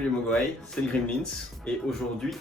Salut les Mogwai, c'est le Gremlins et aujourd'hui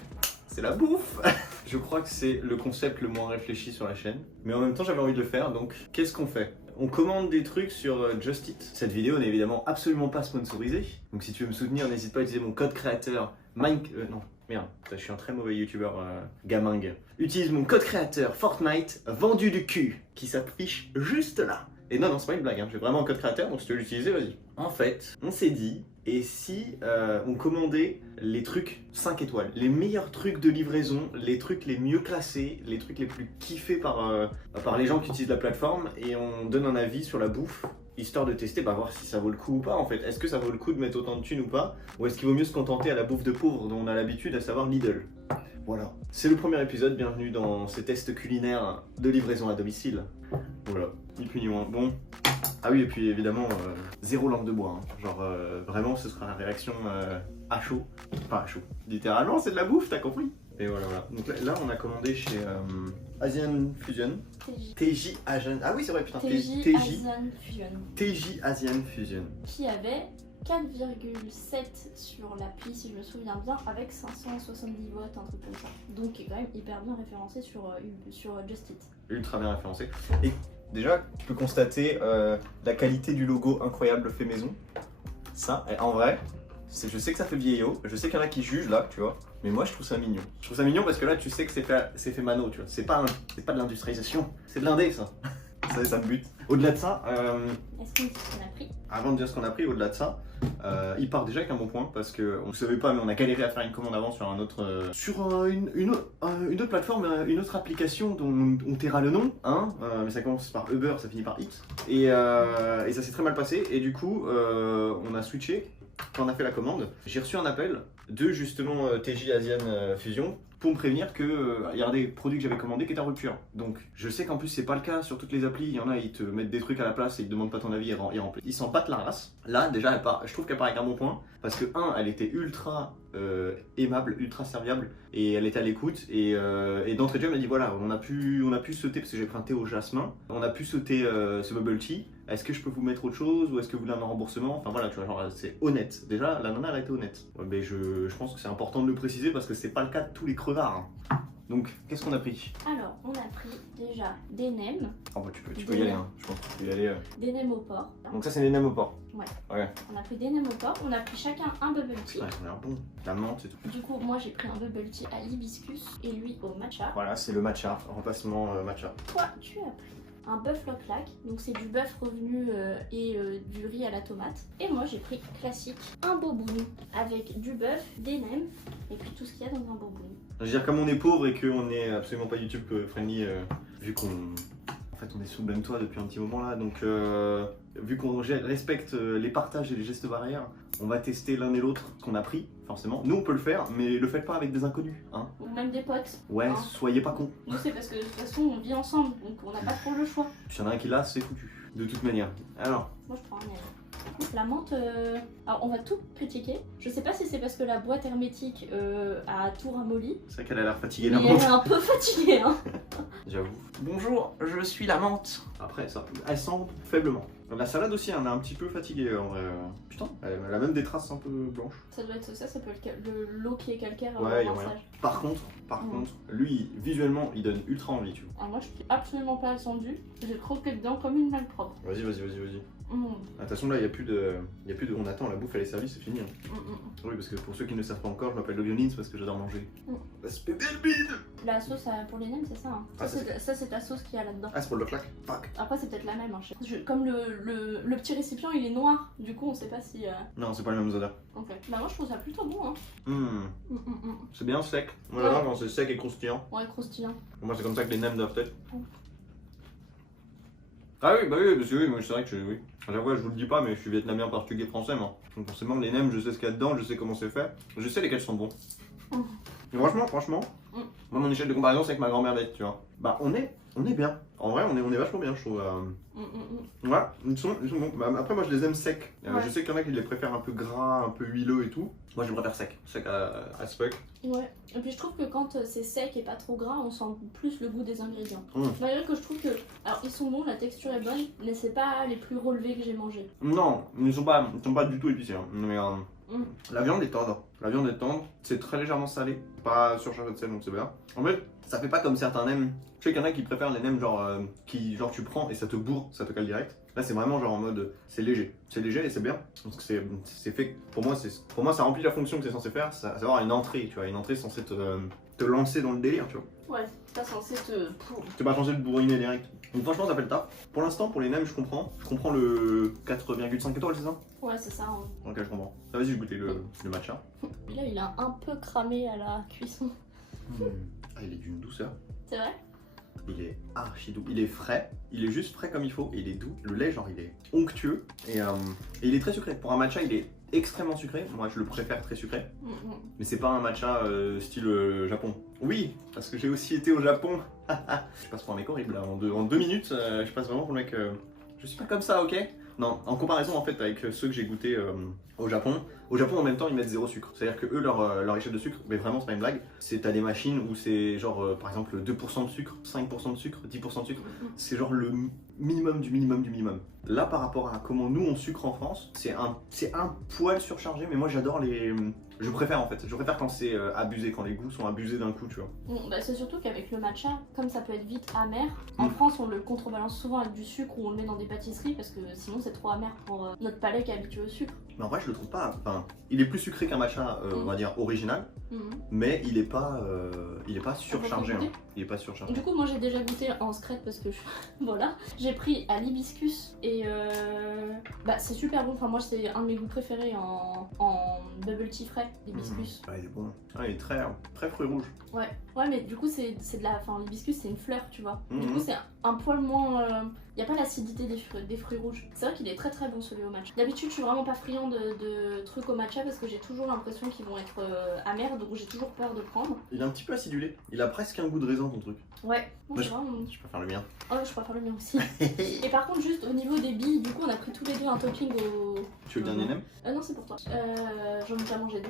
c'est la bouffe. Je crois que c'est le concept le moins réfléchi sur la chaîne, mais en même temps j'avais envie de le faire, donc qu'est-ce qu'on fait? On commande des trucs sur Just Eat. Cette vidéo n'est évidemment absolument pas sponsorisée, donc si tu veux me soutenir n'hésite pas à utiliser mon code créateur non, merde, je suis un très mauvais youtubeur gamingue. Utilise mon code créateur Fortnite vendu du cul qui s'affiche juste là. Et non, c'est pas une blague, hein. J'ai vraiment un code créateur, donc si tu veux l'utiliser, vas-y. En fait, on s'est dit, et si on commandait les trucs 5 étoiles, les meilleurs trucs de livraison, les trucs les mieux classés, les trucs les plus kiffés par les gens qui utilisent la plateforme, et on donne un avis sur la bouffe, histoire de tester, voir si ça vaut le coup ou pas en fait. Est-ce que ça vaut le coup de mettre autant de thunes ou pas? Ou est-ce qu'il vaut mieux se contenter à la bouffe de pauvres dont on a l'habitude, à savoir Lidl? Voilà. C'est le premier épisode, bienvenue dans ces tests culinaires de livraison à domicile. Voilà, ni plus ni moins. Bon. Ah oui, et puis évidemment, zéro langue de bois. Hein. Genre, vraiment, ce sera la réaction à chaud. Enfin, à chaud. Littéralement, c'est de la bouffe, t'as compris? Et voilà, voilà. Donc là, on a commandé chez Asian Fusion. TJ Asian. Ah oui, c'est vrai, putain. TJ Asian Fusion. TJ Asian Fusion. Qui avait 4,7 sur l'appli, si je me souviens bien, avec 570 watts, un truc comme ça. Donc, qui est quand même hyper bien référencé sur Just Eat. Ultra bien référencé. Et déjà, tu peux constater la qualité du logo incroyable fait maison. Ça, en vrai, je sais que ça fait vieillot, je sais qu'il y en a qui jugent là, tu vois, mais moi je trouve ça mignon. Je trouve ça mignon parce que là, tu sais que c'est fait mano, tu vois. C'est pas de l'industrialisation, c'est de l'indé, ça. Ça me bute. Au-delà de ça, est-ce qu'on dit ce qu'on a pris? Avant de dire ce qu'on a pris, au-delà de ça, il part déjà avec un bon point parce que on ne savait pas, mais on a galéré à faire une commande avant sur un autre, une autre plateforme, une autre application dont on taira le nom, hein, mais ça commence par Uber, ça finit par X, et ça s'est très mal passé. Et du coup, on a switché quand on a fait la commande. J'ai reçu un appel de justement TJ Asian Fusion pour me prévenir que il y a des produits que j'avais commandés qui étaient en rupture. Donc je sais qu'en plus c'est pas le cas sur toutes les applis, il y en a ils te mettent des trucs à la place et ils te demandent pas ton avis, ils remplissent. Ils s'en battent la race. Là déjà je trouve qu'elle part avec un bon point parce que elle était ultra aimable, ultra serviable et elle était à l'écoute et d'entrée de jeu elle m'a dit voilà on a pu sauter parce que j'ai pris un thé au jasmin, on a pu sauter ce bubble tea. Est-ce que je peux vous mettre autre chose ou est-ce que vous voulez un remboursement? Enfin voilà, tu vois, genre c'est honnête. Déjà, la nana elle a été honnête. Ouais, mais je pense que c'est important de le préciser parce que c'est pas le cas de tous les crevards. Hein. Donc, qu'est-ce qu'on a pris? Alors, on a pris déjà des nems. Oh bah tu peux y aller, hein. Je pense que tu peux y aller. Des nems au porc. Donc ça c'est des nems au porc. Ouais. Ouais. On a pris des nems au porc, on a pris chacun un bubble tea. Ouais, ils ont l'air bon. La menthe et tout. Du coup, moi j'ai pris un bubble tea à l'hibiscus et lui au matcha. Voilà, c'est le matcha, remplacement matcha. Toi, tu as pris un bœuf loc-lac, donc c'est du bœuf revenu et du riz à la tomate. Et moi j'ai pris classique, un boboon avec du bœuf, des nems et puis tout ce qu'il y a dans un boboon. Je veux dire, comme on est pauvre et qu'on est absolument pas YouTube friendly, vu qu'on on est sous le même toit depuis un petit moment là, donc vu qu'on respecte les partages et les gestes barrières, on va tester l'un et l'autre ce qu'on a pris, forcément. Nous on peut le faire, mais le faites pas avec des inconnus, hein. Ou même des potes. Ouais, hein. soyez pas cons. Nous c'est parce que de toute façon on vit ensemble, donc on n'a pas trop le choix. S'il y en a un qui l'a, c'est foutu. De toute manière. Alors. Moi je prends un nem. La menthe, alors on va tout critiquer. Je sais pas si c'est parce que la boîte hermétique a tout ramolli. C'est vrai qu'elle a l'air fatiguée Mais la elle menthe. est un peu fatiguée, hein. J'avoue. Bonjour, je suis la menthe. Après, elle sent faiblement. La salade aussi, on est un petit peu fatigué en vrai. Putain, elle a même des traces un peu blanches. Ça doit être ça peut être l'eau qui est calcaire Ouais, au y a moyen. rinçage. Par contre, lui, visuellement, il donne ultra envie, tu vois. Alors moi je suis absolument pas attendu. J'ai croqué dedans comme une malpropre. Vas-y. Mmh. De toute façon, là, il n'y a plus de. On attend, la bouffe, elle est servie, c'est fini. Hein. Oui, parce que pour ceux qui ne le savent pas encore, je m'appelle le Gremlins parce que j'adore manger. L'aspect del bide. La sauce pour les nems, c'est ça. Hein. Ah, ça, c'est ta sauce qu'il y a là-dedans. Ah, c'est pour le claque. Fuck. Après, c'est peut-être la même. Hein. Comme le petit récipient, il est noir. Du coup, on sait pas si. Non, c'est pas les mêmes odeurs. Ok. Bah, moi, je trouve ça plutôt bon. Hein. C'est bien sec. Moi, Ouais. j'adore quand c'est sec et croustillant. Ouais, croustillant. Moi, c'est comme ça que les nems doivent être. Mm. Ah oui, bah oui, parce que oui, moi c'est vrai que oui. À chaque fois, je vous le dis pas, mais je suis vietnamien, portugais, français, moi. Donc forcément, les nems, je sais ce qu'il y a dedans, je sais comment c'est fait, je sais lesquels sont bons. Et franchement, moi mon échelle de comparaison, c'est avec ma grand-mère bête, tu vois. Bah on est bien. En vrai, on est vachement bien, je trouve. Ouais, ils sont bons. Bah, après, moi je les aime secs. Ouais. Je sais qu'il y en a qui les préfèrent un peu gras, un peu huileux et tout. Moi, je les préfère sec à fuck. Ouais. Et puis je trouve que quand c'est sec et pas trop gras, on sent plus le goût des ingrédients. Mm. Malgré que je trouve que, alors ils sont bons, la texture est bonne, mais c'est pas les plus relevés que j'ai mangé. Non, ils sont pas du tout épicés. Hein. Mais La viande est tendre. La viande est tendre. C'est très légèrement salé. Pas surchargé de sel, donc c'est bien. En fait, ça fait pas comme certains nems. Je sais qu'il y en a qui préfèrent les nems genre tu prends et ça te bourre, ça te cale direct. Là, c'est vraiment genre en mode c'est léger. C'est léger et c'est bien. Donc c'est fait. Pour moi, ça remplit la fonction que c'est censé faire. Ça, savoir une entrée, tu vois. Une entrée censée te lancer dans le délire, tu vois. Ouais, c'est pas censé te. T'es pas censé te bourriner direct. Donc franchement, ça fait le taf. Pour l'instant, pour les nems, je comprends. Je comprends le 4,5 étoiles, c'est ça? Ouais, c'est ça. Hein. Ok, je comprends. Ah, vas-y, je goûter le matcha. Et là, il a un peu cramé à la cuisson. Ah, il est d'une douceur. C'est vrai? Il est archi doux. Il est frais. Il est juste frais comme il faut. Et il est doux. Le lait, genre, il est onctueux. Et il est très sucré. Pour un matcha, il est extrêmement sucré. Moi, je le préfère très sucré. Mais c'est pas un matcha style Japon. Oui, parce que j'ai aussi été au Japon. Je passe pour un mec horrible là. En deux minutes, je passe vraiment pour le mec. Je suis pas comme ça, ok? Non, en comparaison en fait avec ceux que j'ai goûté au Japon en même temps ils mettent zéro sucre. C'est-à-dire que eux leur échelle de sucre, mais vraiment c'est pas une blague, c'est t'as des machines où c'est genre par exemple 2% de sucre, 5% de sucre, 10% de sucre, c'est genre le minimum du minimum du minimum. Là par rapport à comment nous on sucre en France, c'est un poil surchargé, mais moi j'adore les... Je préfère en fait, je préfère quand c'est abusé, quand les goûts sont abusés d'un coup, tu vois. Bah, c'est surtout qu'avec le matcha, comme ça peut être vite amer, en France on le contrebalance souvent avec du sucre ou on le met dans des pâtisseries parce que sinon c'est trop amer pour notre palais qui est habitué au sucre. Mais en vrai je le trouve pas, enfin, il est plus sucré qu'un matcha, on va dire original, mais il est pas surchargé. Hein. Il est pas surchargé. Du coup moi j'ai déjà goûté en secret parce que voilà, j'ai pris à l'hibiscus et bah c'est super bon, enfin moi c'est un de mes goûts préférés en bubble tea frais, l'hibiscus. Ah, il est bon. Ah, il est très fruit rouge. Ouais mais du coup c'est de la, enfin l'hibiscus c'est une fleur tu vois. Du coup c'est un poil moins, y a pas l'acidité des fruits rouges. C'est vrai qu'il est très bon celui au matcha. D'habitude je suis vraiment pas friand de trucs au matcha parce que j'ai toujours l'impression qu'ils vont être amers, donc j'ai toujours peur de prendre. Il est un petit peu acidulé. Il a presque un goût de raisin ton truc. Ouais. Bon, je préfère le mien. Oh je préfère le mien aussi. Et par contre juste au niveau des billes, du coup on a pris tous les deux un topping au... Tu veux le dernier nem? Non c'est pour toi. J'en ai déjà mangé deux.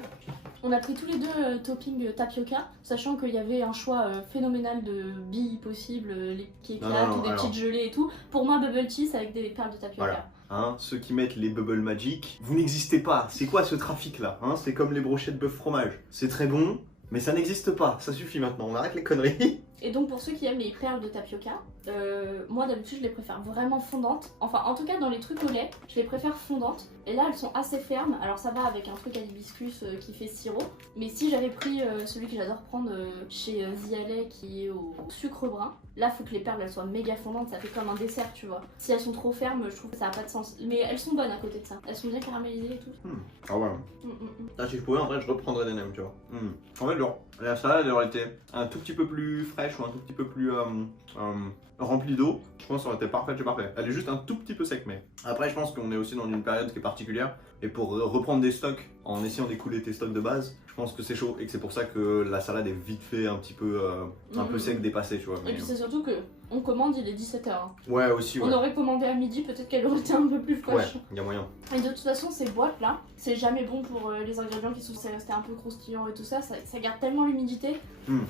On a pris tous les deux topping tapioca, sachant qu'il y avait un choix phénoménal de billes possibles, qui éclatent ou des petites gelées et tout. Pour moi bubble tea c'est avec des perles de tapioca. Voilà. Hein, ceux qui mettent les bubble magic, vous n'existez pas. C'est quoi ce trafic là, hein? C'est comme les brochettes bœuf fromage. C'est très bon, mais ça n'existe pas. Ça suffit maintenant, on arrête les conneries. Et donc pour ceux qui aiment les perles de tapioca, moi d'habitude je les préfère vraiment fondantes. Enfin en tout cas dans les trucs au lait, je les préfère fondantes. Et là elles sont assez fermes, alors ça va avec un truc à l'hibiscus qui fait sirop. Mais si j'avais pris celui que j'adore prendre chez Zialet qui est au sucre brun, là faut que les perles elles soient méga fondantes, ça fait comme un dessert tu vois. Si elles sont trop fermes je trouve que ça n'a pas de sens. Mais elles sont bonnes à côté de ça, elles sont bien caramélisées et tout. Ah ouais. Là si je pouvais en vrai je reprendrais des nems tu vois. En fait genre, la salade elle aurait été un tout petit peu plus fraîche ou un tout petit peu plus remplie d'eau, je pense que ça aurait été parfait, c'est parfait. Elle est juste un tout petit peu sec, mais après je pense qu'on est aussi dans une période qui est particulière et pour reprendre des stocks en essayant d'écouler tes stocks de base, je pense que c'est chaud et que c'est pour ça que la salade est vite fait un petit peu sec, dépassée, tu vois. Et puis c'est surtout que on commande, il est 17h. Hein. Ouais aussi. On aurait commandé à midi, peut-être qu'elle aurait été un peu plus fraîche. Ouais, y a moyen. Et de toute façon, ces boîtes là, c'est jamais bon pour les ingrédients qui sont restés un peu croustillants et tout ça. Ça garde tellement l'humidité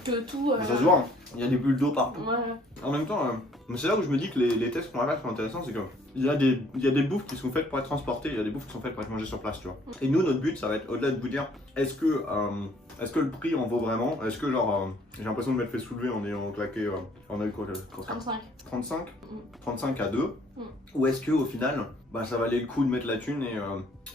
que tout. Ça se voit, hein. Il y a des bulles d'eau partout. Ouais. En même temps, mais c'est là où je me dis que les tests qu'on va faire sont intéressants, c'est que il y a des bouffes qui sont faites pour être transportées, il y a des bouffes qui sont faites pour être mangées sur place, tu vois. Et nous, notre but, ça va être au-delà de vous dire, est-ce que le prix en vaut vraiment? Est-ce que genre, j'ai l'impression de m'être fait soulever en ayant claqué, on a eu quoi 35. 35 à 2. Ou est-ce que au final, bah ça valait le coup de mettre la thune et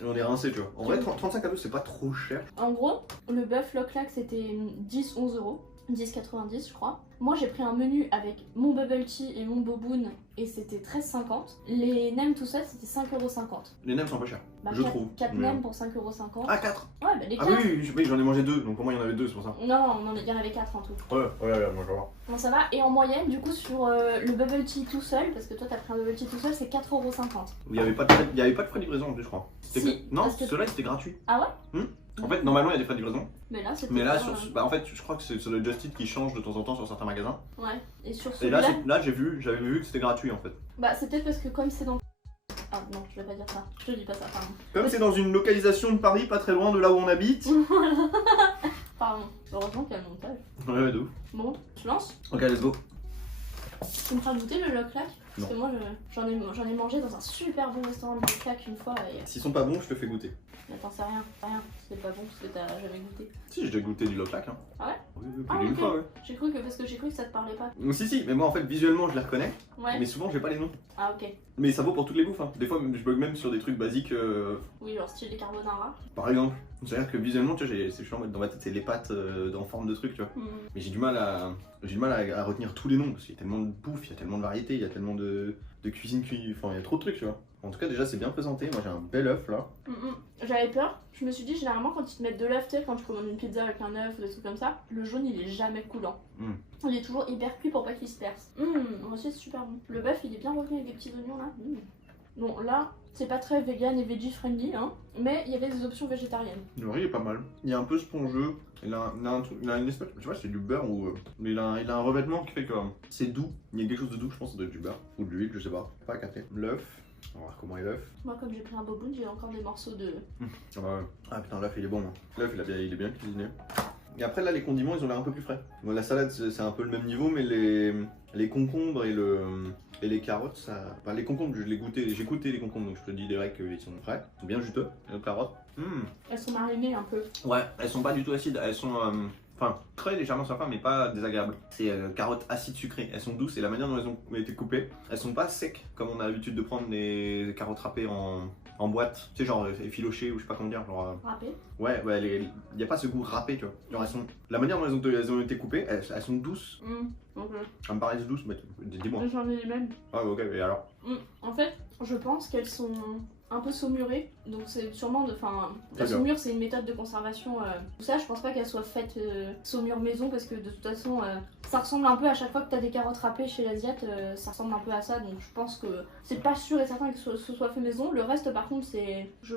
on est rincé, tu vois. En vrai, 35 à 2, c'est pas trop cher. En gros, le bœuf Loclac c'était 10-11 euros. 10,90 je crois. Moi j'ai pris un menu avec mon bubble tea et mon boboon et c'était 13,50. Les nems tout seul c'était 5,50 €. Les nems sont pas chers, bah, je trouve. 4 nems pour 5,50 €. Ah 4. Ouais bah les 4. Ah oui, j'en ai mangé 2, donc pour moi il y en avait 2, c'est pour ça. Non, il y en avait 4 en tout. Ouais, moi je vois. Bon ça va, et en moyenne du coup sur le bubble tea tout seul, parce que toi t'as pris un bubble tea tout seul, c'est 4,50 €. Il y avait pas de frais de livraison en plus je crois. Si, non, ceux-là c'était gratuit. Ah ouais? En fait, normalement, il y a des frais de livraison. Mais là, en fait, je crois que c'est le Just Eat qui change de temps en temps sur certains magasins. Ouais. Et sur Et là, j'avais vu que c'était gratuit en fait. Bah, c'est peut-être parce que comme c'est dans... Ah non, je vais pas dire ça. Je te dis pas ça, pardon. Comme c'est dans une localisation de Paris, pas très loin de là où on habite. Voilà. Pardon. Heureusement qu'il y a le montage. Ouais, de ouf. Bon, tu lances? Ok, let's go. Tu me feras goûter le Loclac? Parce que moi, j'en ai mangé dans un super bon restaurant de Loclac une fois. Et... S'ils sont pas bons, je te fais goûter. Mais attends, c'est rien. C'est pas bon parce que t'as jamais goûté. Si, j'ai déjà goûté du Loplac. Hein. Ah ouais? Oui, oui, Ah, une ok. fois, ouais. J'ai cru que ça te parlait pas. Si, mais moi en fait, visuellement, je les reconnais. Ouais. Mais souvent, j'ai pas les noms. Ah ok. Mais ça vaut pour toutes les bouffes. Hein. Des fois, je bug même sur des trucs basiques. Oui, genre style les carbonara. Par exemple. C'est-à-dire que visuellement, tu vois, je suis en mode dans ma tête, c'est les pâtes en forme de truc, tu vois. Mais j'ai du mal à retenir tous les noms parce qu'il y a tellement de bouffe, il y a tellement de variétés, il y a tellement de cuisine, enfin, il y a trop de trucs, tu vois. En tout cas, déjà, c'est bien présenté. Moi, j'ai un bel œuf là. J'avais peur. Je me suis dit, généralement, quand ils te mettent de l'œuf, tu sais, quand tu commandes une pizza avec un œuf ou des trucs comme ça, le jaune il est jamais coulant. Il est toujours hyper cuit pour pas qu'il se perce. Moi aussi, c'est super bon. Le bœuf il est bien revenu avec des petits oignons là. Bon, là, c'est pas très vegan et veggie friendly, hein, mais il y avait des options végétariennes. Le riz est pas mal. Il est un peu spongeux. Il a un truc, il a une espèce, tu vois, c'est du beurre ou. Mais il a un revêtement qui fait que c'est doux. Il y a quelque chose de doux, je pense, que ça doit être du beurre ou de l'huile, je sais pas. Pas à capter. L'œuf. On va voir comment est l'œuf. Moi, comme j'ai pris un boboon, j'ai encore des morceaux de. Ah bah ouais. Ah putain, l'œuf il est bon. Hein. L'œuf il est bien cuisiné. Et après là, les condiments ils ont l'air un peu plus frais. Bon, la salade c'est un peu le même niveau, mais les concombres et les carottes, ça. Enfin, les concombres, j'ai goûté les concombres, donc je te dis direct qu'ils sont frais. Ils sont bien juteux. Et les carottes. Elles sont marinées un peu. Ouais, elles sont pas du tout acides. Elles sont. Enfin, très légèrement sympa, mais pas désagréable. C'est carottes acides sucrées. Elles sont douces et la manière dont elles ont été coupées, elles sont pas secs comme on a l'habitude de prendre les carottes râpées en boîte. Tu sais, genre effilochées ou je sais pas comment dire. Genre, Râpées. Ouais, il y a pas ce goût râpé, tu vois. Genre, elles sont. La manière dont elles ont été coupées, elles sont douces. Ok. Elles me paraissent douces, mais dis-moi. J'en ai les mêmes. Ah, ok, et alors? En fait, je pense qu'elles sont un peu saumurées, donc c'est sûrement enfin la D'accord. saumure c'est une méthode de conservation, tout ça je pense pas qu'elle soit faite saumure maison parce que de toute façon ça ressemble un peu à chaque fois que t'as des carottes râpées chez l'asiate, ça ressemble un peu à ça, donc je pense que c'est pas sûr et certain que ce soit fait maison. Le reste par contre c'est, je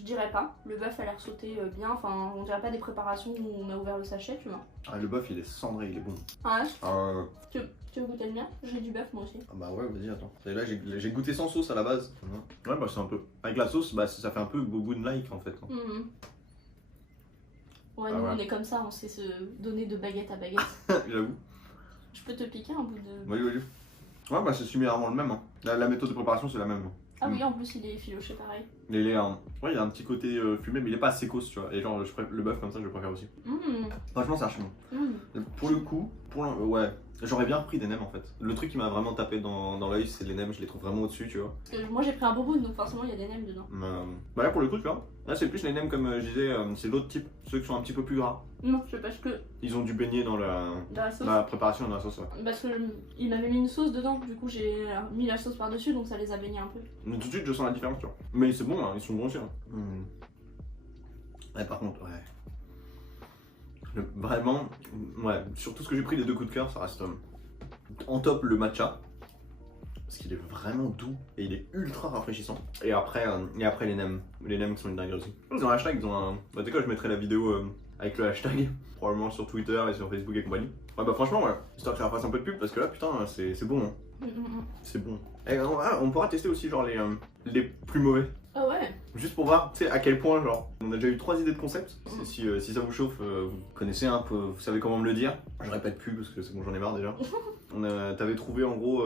dirais pas, le bœuf a l'air sauté bien, enfin on dirait pas des préparations où on a ouvert le sachet, tu vois. Ah, le bœuf il est cendré, il est bon. Ah ouais. Tu veux goûter le mien? J'ai du bœuf moi aussi. Ah bah ouais, vas-y, attends. Et là j'ai goûté sans sauce à la base. Ouais, bah c'est un peu. Avec la sauce, bah ça fait un peu boboon-like en fait. Ouais, nous on est comme ça, on sait se donner de baguette à baguette. J'avoue. Je peux te piquer un bout de. Oui. Ouais, bah c'est similairement le même. Hein. La méthode de préparation c'est la même. Ah oui, en plus il est effiloché pareil. Il est, ouais, il y a un petit côté fumé, mais il est pas assez cause, tu vois. Et genre, le bœuf comme ça, je le préfère aussi. Franchement, c'est archi bon. Pour le coup, ouais, j'aurais bien repris des nems en fait. Le truc qui m'a vraiment tapé dans l'œil, c'est les nems, je les trouve vraiment au-dessus, tu vois. Parce que moi j'ai pris un boboon, donc forcément il y a des nems dedans. Bah là, pour le coup, tu vois, là c'est plus les nems comme je disais, c'est l'autre type, ceux qui sont un petit peu plus gras. Non, je sais pas, parce que. Ils ont dû baigner dans la sauce. dans la préparation de la sauce, ouais. Parce que il m'avait mis une sauce dedans, du coup j'ai mis la sauce par-dessus, donc ça les a baignés un peu. Mais tout de suite, je sens la différence, tu vois. Mais c'est bon, hein, ils sont bons aussi. Hein. Ouais, par contre, ouais. Vraiment, ouais, sur tout ce que j'ai pris, les deux coups de cœur, ça reste en top le matcha. Parce qu'il est vraiment doux et il est ultra rafraîchissant. Et après les nems. Les nems qui sont une dinguerie aussi. Ils ont un hashtag, ils ont un. Bah, d'accord, je mettrai la vidéo avec le hashtag, probablement sur Twitter et sur Facebook et compagnie. Ouais, bah franchement, ouais, histoire que ça fasse un peu de pub parce que là, putain, c'est bon. Hein. C'est bon. Et on pourra tester aussi, genre, les plus mauvais. Ah ouais. Juste pour voir, tu sais, à quel point, genre, on a déjà eu 3 idées de concept. Si ça vous chauffe, vous connaissez un peu, vous savez comment me le dire. Je répète plus parce que c'est bon, j'en ai marre déjà. T'avais trouvé en gros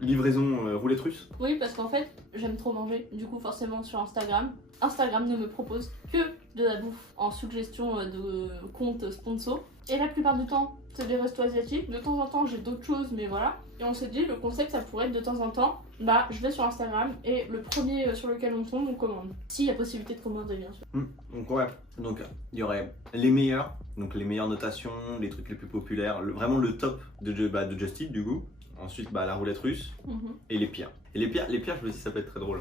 livraison roulette russe. Oui, parce qu'en fait, j'aime trop manger. Du coup, forcément, sur Instagram ne me propose que de la bouffe en suggestion de compte sponsor. Et la plupart du temps, c'est des restos asiatiques. De temps en temps, j'ai d'autres choses, mais voilà. Et on s'est dit, le concept, ça pourrait être de temps en temps, bah, je vais sur Instagram et le premier sur lequel on tombe, on commande. S'il y a possibilité de commander, bien sûr. Donc ouais, donc il y aurait les meilleurs, donc les meilleures notations, les trucs les plus populaires, vraiment le top de Just Eat du coup. Ensuite, bah, la roulette russe et les pires. Et les pires, je me dis ça peut être très drôle.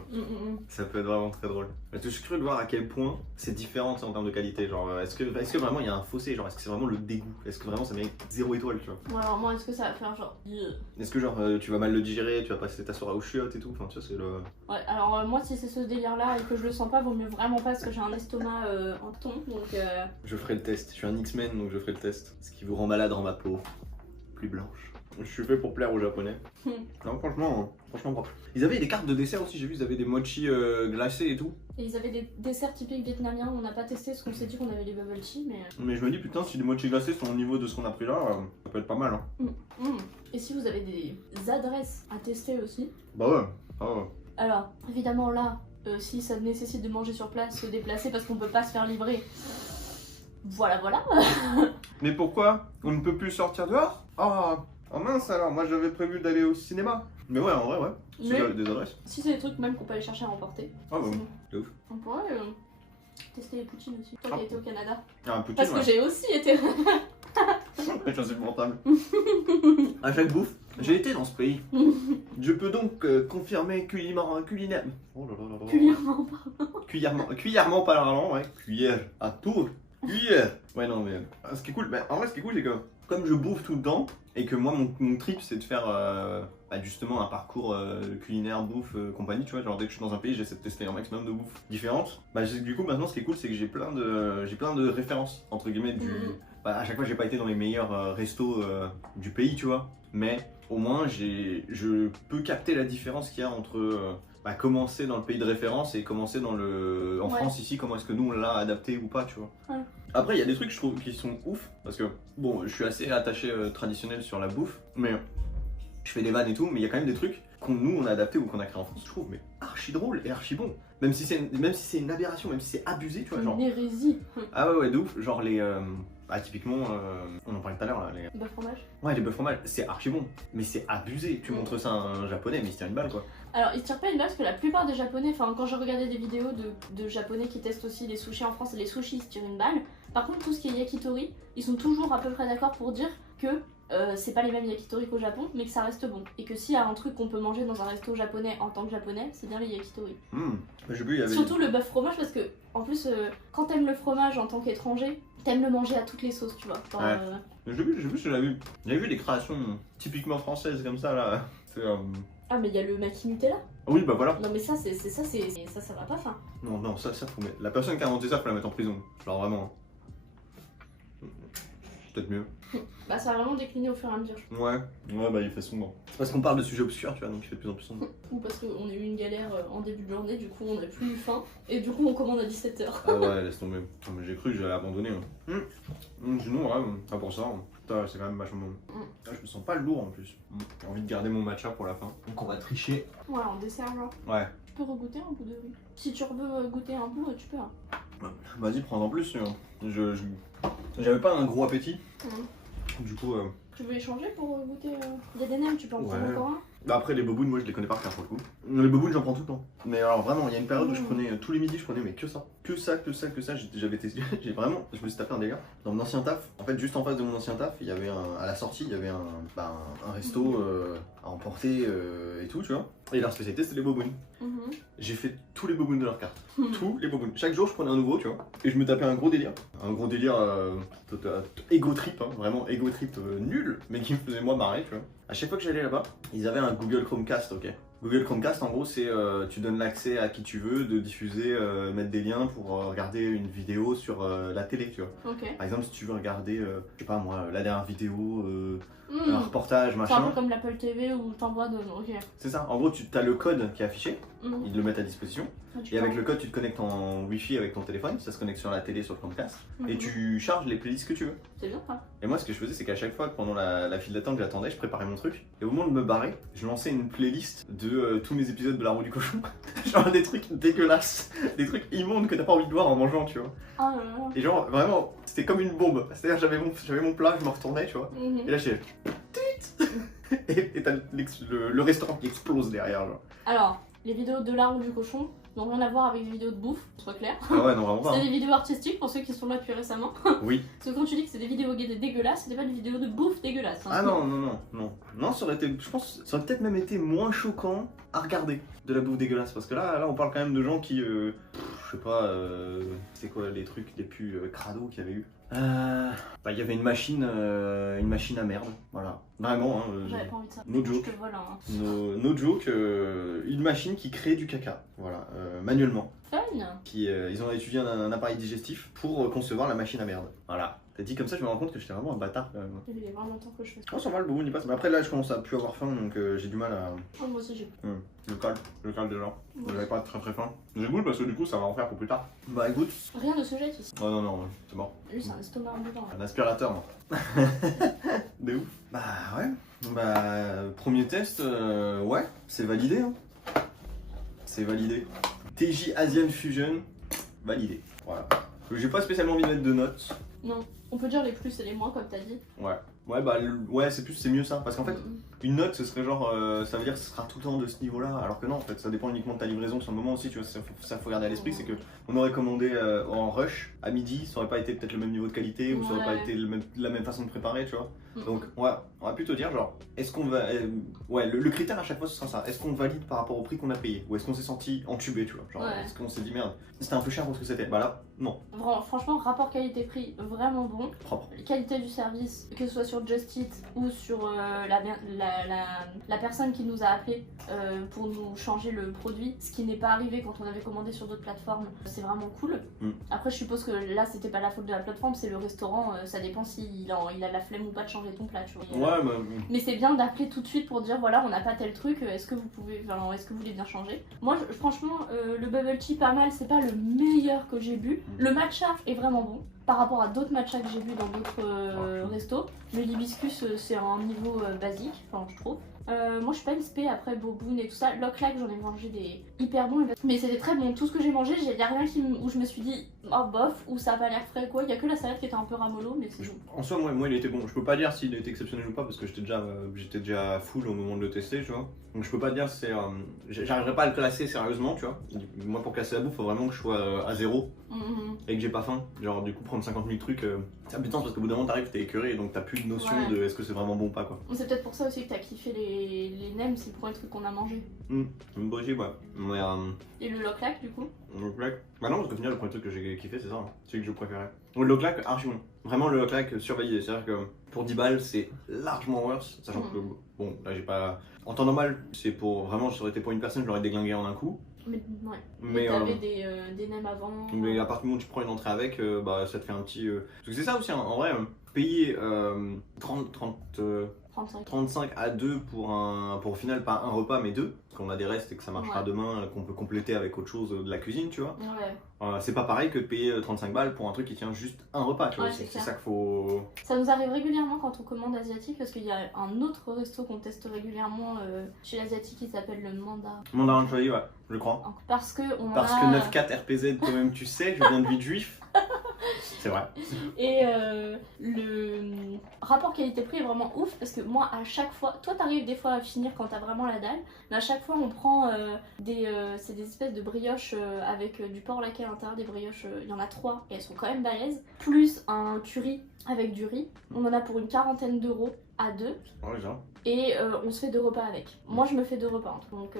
Ça peut être vraiment très drôle. Parce que je suis curieux de voir à quel point c'est différent en termes de qualité. Genre, est-ce que vraiment il y a un fossé? Genre, est-ce que c'est vraiment le dégoût? Est-ce que vraiment ça mérite 0 étoile, tu vois? Ouais, alors moi, est-ce que ça va faire genre. Est-ce que genre tu vas mal le digérer, tu vas passer ta soirée aux chiottes et tout? Enfin, tu vois, c'est le. Ouais, alors moi, si c'est ce délire-là et que je le sens pas, vaut mieux vraiment pas parce que j'ai un estomac en thon, donc. Je ferai le test. Je suis un X-Men, donc je ferai le test. Ce qui vous rend malade rend ma peau plus blanche. Je suis fait pour plaire aux japonais. Non, franchement propre. Ils avaient des cartes de dessert aussi, j'ai vu, ils avaient des mochi glacés et tout. Et ils avaient des desserts typiques vietnamiens, on n'a pas testé parce qu'on s'est dit qu'on avait les bubble tea, mais. Mais je me dis, putain, si les mochi glacés sont au niveau de ce qu'on a pris là, ça peut être pas mal. Hein. Et si vous avez des adresses à tester aussi? Bah ouais, ah ouais. Alors, évidemment là, si ça nécessite de manger sur place, se déplacer parce qu'on peut pas se faire livrer. Voilà. Mais pourquoi on ne peut plus sortir dehors? Ah, oh mince alors, moi j'avais prévu d'aller au cinéma. Mais ouais, en vrai, ouais. C'est Mais des adresses. si c'est des trucs même qu'on peut aller chercher à emporter. Ah bah, sinon, c'est ouf. on pourrait tester les poutines aussi. Toi qui as été au Canada. Ah, un Poutine, Parce que ouais. j'ai aussi été. Je suis insupportable. À chaque bouffe, j'ai été dans ce pays. Je peux donc confirmer culinaire. Oh là là là là. Cuillerement parlant, ouais. Cuillère à tour. Cuillère. Ouais, non, mais ce qui est cool, en vrai, ce qui est cool, c'est que comme je bouffe tout le temps et que moi, mon trip, c'est de faire justement un parcours culinaire, bouffe, compagnie, tu vois. Genre, dès que je suis dans un pays, j'essaie de tester un maximum de bouffe différentes. Du coup, maintenant, ce qui est cool, c'est que j'ai plein de références, entre guillemets, à chaque fois, j'ai pas été dans les meilleurs restos du pays, tu vois. Mais au moins, je peux capter la différence qu'il y a entre commencer dans le pays de référence et commencer en Ouais. France ici, comment est-ce que nous on l'a adapté ou pas, tu vois. Ouais. Après, il y a des trucs je trouve qui sont ouf parce que bon, je suis assez attaché traditionnel sur la bouffe, mais je fais des vannes et tout, mais il y a quand même des trucs nous on a adapté ou qu'on a créé en France, je trouve, mais archi drôle et archi bon. Même si c'est une aberration, même si c'est abusé, tu vois, genre. Une hérésie. Ah ouais, de ouf, genre les. Typiquement, on en parlait tout à l'heure là. Bœuf fromage. Ouais, les bœufs fromage, c'est archi bon, mais c'est abusé. Tu montres ça à un japonais, mais il se tire une balle quoi. Alors, il se tire pas une balle parce que la plupart des japonais, enfin, quand j'ai regardé des vidéos de japonais qui testent aussi les sushis en France, et les sushis ils se tirent une balle. Par contre, tout ce qui est yakitori, ils sont toujours à peu près d'accord pour dire que c'est pas les mêmes yakitori qu'au Japon, mais que ça reste bon. Et que s'il y a un truc qu'on peut manger dans un resto japonais en tant que japonais, c'est bien les yakitori. J'ai vu, il y avait. Surtout le bœuf fromage parce que, en plus, quand t'aimes le fromage en tant qu'étranger, t'aimes le manger à toutes les sauces, tu vois. Genre, Ouais. J'ai vu, j'avais vu des créations typiquement françaises comme ça là. Ah, mais il y a le maki Nutella. Oui, bah voilà. Non, mais ça va pas, fin. Non, ça faut mettre. La personne qui a inventé ça, faut la mettre en prison. Genre vraiment. Peut-être mieux. Bah, ça va vraiment décliner au fur et à mesure. Ouais, bah il fait sombre. C'est parce qu'on parle de sujets obscurs, tu vois, donc il fait de plus en plus sombre. Ou parce qu'on a eu une galère en début de journée, du coup on a plus eu faim, et du coup on commande à 17h. Ah ouais, laisse tomber. Non, mais j'ai cru que j'allais abandonner. Sinon, ouais, pas pour ça. Putain, c'est quand même vachement bon. Ah, je me sens pas lourd en plus. J'ai envie de garder mon matcha pour la fin. Donc on va tricher. Ouais, en dessert, genre. Ouais. Tu peux regoûter un bout de riz. Si tu veux goûter un bout, tu peux. Hein. Vas-y, prends en plus. J'avais pas un gros appétit. Du coup. Tu veux échanger pour goûter Il y a des nems, tu peux en prendre encore un. Bah après les bobounes, moi je les connais par cœur pour le coup. Les bobounes j'en prends tout le temps. Mais alors vraiment, il y a une période où je prenais tous les midis, je prenais mais que ça. Que ça. J'avais testé. Je me suis tapé un délire. Dans mon ancien taf, en fait juste en face de mon ancien taf, il y avait à la sortie, il y avait un resto à emporter et tout, tu vois. Et leur spécialité c'était les bobounes. J'ai fait tous les bobounes de leur carte. Tous les bobounes. Chaque jour je prenais un nouveau, tu vois. Et je me tapais un gros délire. Un gros délire ego trip, hein, vraiment ego trip nul, mais qui me faisait moi marrer, tu vois. À chaque fois que j'allais là-bas, ils avaient un Google Chromecast, ok. Google Chromecast, en gros, c'est tu donnes l'accès à qui tu veux de diffuser, mettre des liens pour regarder une vidéo sur la télé, tu vois. Ok. Par exemple, si tu veux regarder, je sais pas moi, la dernière vidéo, un reportage, machin. C'est un peu comme l'Apple TV où t'envoies de. Ok. C'est ça. En gros, tu as le code qui est affiché, ils le mettent à disposition. Tu Et avec le code, tu te connectes en Wi-Fi avec ton téléphone, ça se connecte sur la télé, sur le Chromecast, et tu charges les playlists que tu veux. C'est bien ça. Et moi, ce que je faisais, c'est qu'à chaque fois, pendant la file d'attente que j'attendais, je préparais mon truc. Et au moment de me barrer, je lançais une playlist de tous mes épisodes de La Roue du Cochon. Genre des trucs dégueulasses, des trucs immondes que t'as pas envie de voir en mangeant, tu vois. Ah là là. Et genre, vraiment, c'était comme une bombe. C'est-à-dire, j'avais mon plat, je me retournais, tu vois. Et là, j'ai. Et t'as le restaurant qui explose derrière, genre. Alors, les vidéos de l'art ou du cochon n'ont rien à voir avec les vidéos de bouffe, soit clair. Ah ouais, non, vraiment pas. C'est Hein. des vidéos artistiques pour ceux qui sont là depuis récemment. Oui. Parce que quand tu dis que c'est des vidéos dégueulasses, c'était pas des vidéos de bouffe dégueulasses. Hein. Ah non. Non, ça aurait été. Je pense ça aurait peut-être même été moins choquant à regarder de la bouffe dégueulasse. Parce que là on parle quand même de gens qui. Je sais pas. C'est quoi les trucs les plus crado qu'il y avait eu. Il y avait une machine à merde. Voilà. Vraiment. J'avais pas envie de ça. No joke. Je te vole hein. No joke. Une machine qui crée du caca. Voilà. Manuellement. Fun. Ils ont étudié un appareil digestif pour concevoir la machine à merde. Voilà. T'as dit comme ça, je me rends compte que j'étais vraiment un bâtard quand même. Il y a vraiment longtemps que je fais ça. Oh, ça va, le boubou il passe. Mais après, là, je commence à plus avoir faim donc j'ai du mal à. Oh, moi aussi j'ai. Le calme déjà. J'avais pas très faim. J'ai goût parce que du coup, ça va en faire pour plus tard. Bah écoute. Rien ne se jette ici. Oh non, c'est mort. Lui, c'est un estomac ambulant. Un aspirateur, moi. De ouf. Bah ouais. Bah, premier test, ouais, c'est validé. Hein. C'est validé. TJ Asian Fusion, validé. Voilà. J'ai pas spécialement envie de mettre de notes. Non, on peut dire les plus et les moins comme t'as dit. Ouais. Ouais, bah ouais, c'est mieux ça. Parce qu'en fait, une note, ce serait genre, ça veut dire que ce sera tout le temps de ce niveau-là. Alors que non, en fait, ça dépend uniquement de ta livraison sur le moment aussi. Tu vois, ça faut garder à l'esprit. C'est que on aurait commandé en rush à midi, ça aurait pas été peut-être le même niveau de qualité ou ça aurait pas été la même façon de préparer, tu vois. Donc, ouais, on va plutôt dire genre, est-ce qu'on va. Ouais, le critère à chaque fois ce sera ça. Est-ce qu'on valide par rapport au prix qu'on a payé ou est-ce qu'on s'est senti entubé, tu vois. Genre, est-ce qu'on s'est dit merde, c'était un peu cher pour ce que c'était. Bah là, non. Franchement, rapport qualité-prix vraiment bon. Propre. Qualité du service, que ce soit sur Just Eat ou sur la personne qui nous a appelé pour nous changer le produit, ce qui n'est pas arrivé quand on avait commandé sur d'autres plateformes, c'est vraiment cool. Après, je suppose que là, c'était pas la faute de la plateforme, c'est le restaurant, ça dépend s'il a la flemme ou pas de changer ton plat, tu vois. Ouais, mais c'est bien d'appeler tout de suite pour dire voilà, on n'a pas tel truc, est-ce que vous voulez bien changer? Moi, franchement, le bubble tea, pas mal, c'est pas le meilleur que j'ai bu. Le matcha est vraiment bon par rapport à d'autres matchas que j'ai vus dans d'autres restos. Le l'hibiscus, c'est un niveau basique, enfin, je trouve. Moi je suis pas une spé après Boboon et tout ça. Lock-Lack, j'en ai mangé des hyper bons, mais c'était très bon. Tout ce que j'ai mangé, y a rien où je me suis dit oh bof, ou ça a pas l'air frais quoi. Y a que la salade qui était un peu ramollo, mais c'est bon. En soi, moi il était bon. Je peux pas dire s'il était exceptionnel ou pas parce que j'étais déjà full au moment de le tester, tu vois. Donc je peux pas dire c'est. J'arriverai pas à le classer sérieusement, tu vois. Moi pour classer la bouffe, faut vraiment que je sois à zéro et que j'ai pas faim. Genre du coup prendre 50 000 trucs, c'est impuissant parce qu'au bout d'un moment t'arrives, t'es écœuré et donc t'as plus de notion de est-ce que c'est vraiment bon ou pas quoi. C'est peut-être pour ça aussi que t'as kiffé les nems, c'est le premier truc qu'on a mangé. Possible, ouais. Mais, et le Lock-Lack du coup? Le Lock-Lack, bah non, parce qu'au final le premier truc que j'ai kiffé c'est ça, hein. Celui que je préférais. Le Lock-Lack, archi bon. Vraiment le Lock-Lack surveillé, c'est-à-dire que pour 10 balles c'est largement worse, sachant que bon, là j'ai pas. En temps normal, c'est pour vraiment, ça aurait été pour une personne, je l'aurais déglingué en un coup. Mais t'avais des nems avant. Mais à partir du moment où tu prends une entrée avec, bah ça te fait un petit. Parce que c'est ça aussi, hein, en vrai, payer 35 à 2 pour au final pas un repas mais deux, parce qu'on a des restes et que ça marchera demain, qu'on peut compléter avec autre chose de la cuisine, tu vois. C'est pas pareil que de payer 35 balles pour un truc qui tient juste un repas, tu vois. C'est ça qu'il faut. Ça nous arrive régulièrement quand on commande asiatique, parce qu'il y a un autre resto qu'on teste régulièrement chez l'asiatique qui s'appelle le Mandarin Choyi, ouais, je crois. Parce que 9-4 RPZ, toi-même tu sais, je viens de vie de juif. C'est vrai. Et le rapport qualité-prix est vraiment ouf parce que moi à chaque fois, toi t'arrives des fois à finir quand t'as vraiment la dalle, mais à chaque fois on prend c'est des espèces de brioches avec du porc laqué à l'intérieur, des brioches, il y en a 3 et elles sont quand même balèzes, plus un curry avec du riz. On en a pour une 40aine d'euros à 2. Ouais, ça. Et on se fait 2 repas avec. Moi je me fais 2 repas. Donc,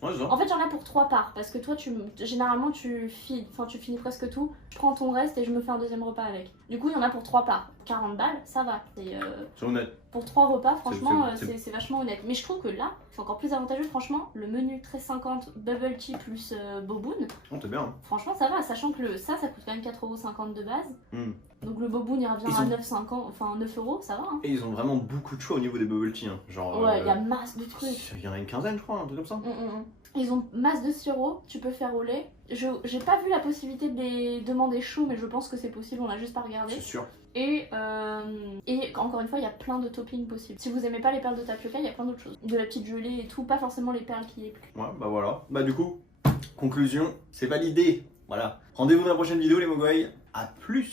en fait j'en ai pour 3 parts parce que toi généralement tu finis presque tout. Je prends ton reste et je me fais un deuxième repas avec. Du coup il y en a pour 3 parts. 40 balles, ça va. C'est honnête. Pour 3 repas, franchement c'est vachement honnête. Mais je trouve que là c'est encore plus avantageux. Franchement, le menu 13,50 bubble tea plus boboon. Oh, t'es bien. Hein. Franchement ça va, sachant que ça coûte quand même 4,50€ de base. Donc le boboon il revient à 9,50€, enfin 9 €, ça va. Hein. Et ils ont vraiment beaucoup de choix au niveau des bubble tea. Hein. Genre, ouais, il y a masse de trucs. Il y en a une quinzaine, je crois, un truc comme ça. Ils ont masse de sirop, tu peux faire au lait. J'ai pas vu la possibilité de les demander chaud, mais je pense que c'est possible, on a juste pas regardé. C'est sûr. Et encore une fois, il y a plein de toppings possibles. Si vous aimez pas les perles de tapioca, il y a plein d'autres choses. De la petite gelée et tout, pas forcément les perles qui est plus. Ouais, bah voilà. Bah du coup, conclusion, c'est validé. Voilà. Rendez-vous dans la prochaine vidéo les mogwai. À plus.